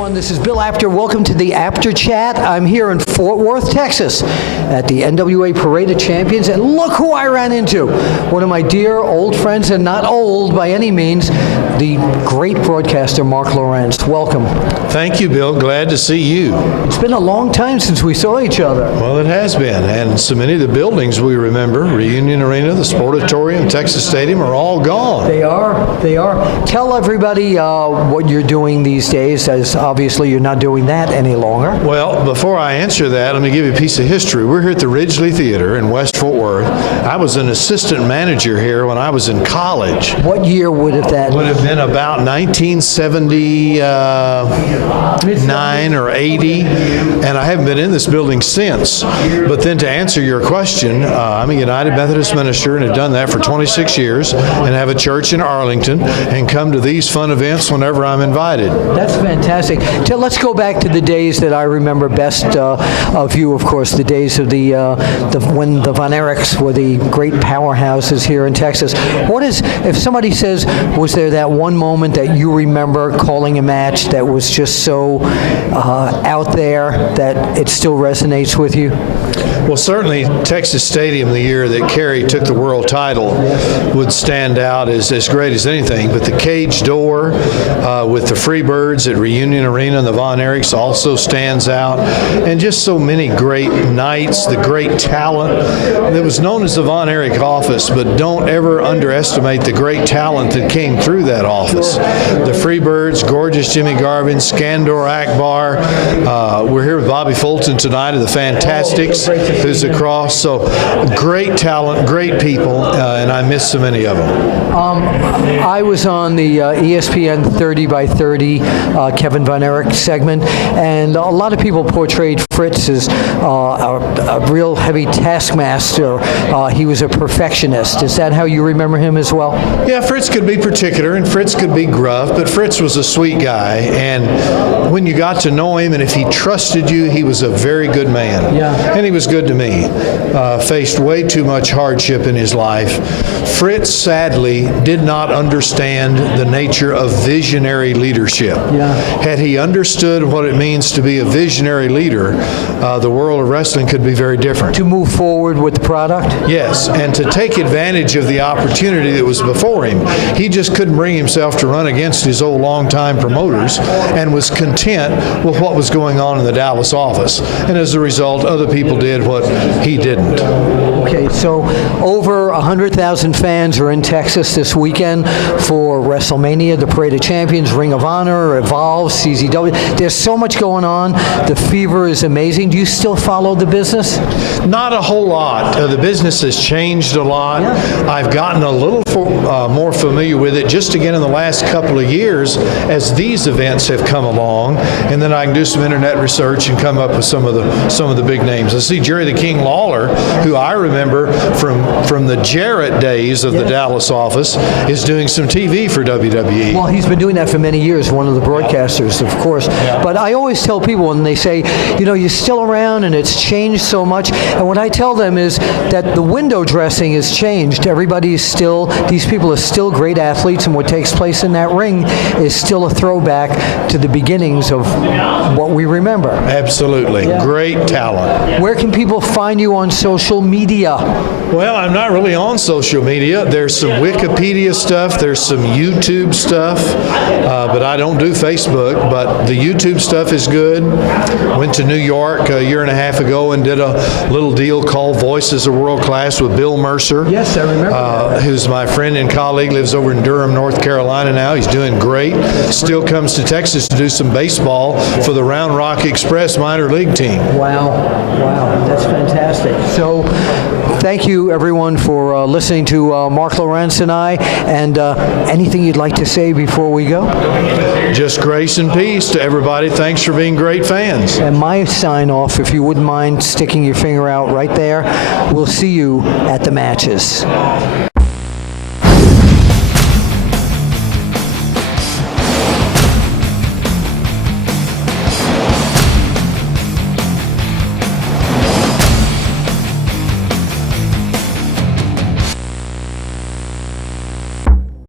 everyone. This is Bill Apter. Welcome to the APTER CHAT. I'm here in Fort Worth, Texas, at the NWA Parade of Champions, and look who I ran into. One of my dear old friends, and not old by any means, the great broadcaster, Mark Lowrance. Welcome. Thank you, Bill. Glad to see you. It's been a long time since we saw each other. Well, it has been, and so many of the buildings we remember, Reunion Arena, the Sportatorium, Texas Stadium, are all gone. They are. They are. Tell everybody what you're doing these days, as obviously you're not doing that any longer. Well, before I answer that, let me give you a piece of history. We're here at the Ridgely Theater in West Fort worth. I was an assistant manager here when I was in college. What year would that? Would have been about 1979 or 80, and I haven't been in this building since. But then to answer your question, I'm a United Methodist minister and have done that for 26 years and have a church in Arlington and come to these fun events whenever I'm invited. That's fantastic. Let's go back to the days that I remember best of you, of course, the days of when the Von Erichs were the great powerhouses here in Texas. If somebody says, was there that one moment that you remember calling a match that was just so out there that it still resonates with you? Well, certainly Texas Stadium, the year that Kerry took the world title, would stand out as great as anything. But the cage door with the Freebirds at Reunion Arena and the Von Erichs also stands out. And just so many great nights, the great talent. It was known as the Von Erich office, but don't ever underestimate the great talent that came through that office. The Freebirds, gorgeous Jimmy Garvin, Skandor Akbar. We're here with Bobby Fulton tonight of the Fantastics, who's across. So great talent, great people, and I miss so many of them. I was on the ESPN 30 by 30 Kevin Von Erich segment, and a lot of people portrayed Fritz as a real heavy taskmaster. He was a perfectionist. Is that how you remember him as well? Yeah, Fritz could be particular and Fritz could be gruff, but Fritz was a sweet guy, and when you got to know him and if he trusted you, he was a very good man. Yeah. And he was good to me. Faced way too much hardship in his life. Fritz, sadly, did not understand the nature of visionary leadership. Yeah. Had he understood what it means to be a visionary leader, the world of wrestling could be very different. To move forward with the product? Yes, and to take advantage of the opportunity that was before him. He just couldn't bring himself to run against his old longtime promoters and was content with what was going on in the Dallas office. And as a result, other people did what he didn't. Okay, so over 100,000 fans are in Texas this weekend for Wrestlemania, the Parade of Champions, Ring of Honor, Evolve, CZW. There's so much going on. The fever is amazing. Do you still follow the business? Not a whole lot. The business has changed a lot. Yeah. I've gotten a little more familiar with it just again in the last couple of years as these events have come along, and then I can do some internet research and come up with some of the big names. I see Jerry the King Lawler, who I remember from the Jarrett days of the Dallas office, is doing some TV for WWE. Well, he's been doing that for many years, one of the broadcasters, of course. Yeah. But I always tell people when they say, you're still around and it's changed so much, and what I tell them is that the window dressing has changed. These people are still great athletes, and what takes place in that ring is still a throwback to the beginnings of what we remember. Absolutely. Yeah. Great talent. Where can people find you on social media? Well, I'm not really on social media. There's some Wikipedia stuff. There's some YouTube stuff, but I don't do Facebook. But the YouTube stuff is good. Went to New York a year and a half ago and did a little deal called Voices of World Class with Bill Mercer. Yes, I remember. Who's my friend and colleague, lives over in Durham, North Carolina now. He's doing great. Still comes to Texas to do some baseball for the Round Rock Express minor league team. Wow, that's fantastic. So thank you, everyone, for listening to Mark Lowrance and I. And anything you'd like to say before we go? Just grace and peace to everybody. Thanks for being great fans. And my sign off, if you wouldn't mind sticking your finger out right there, we'll see you at the matches.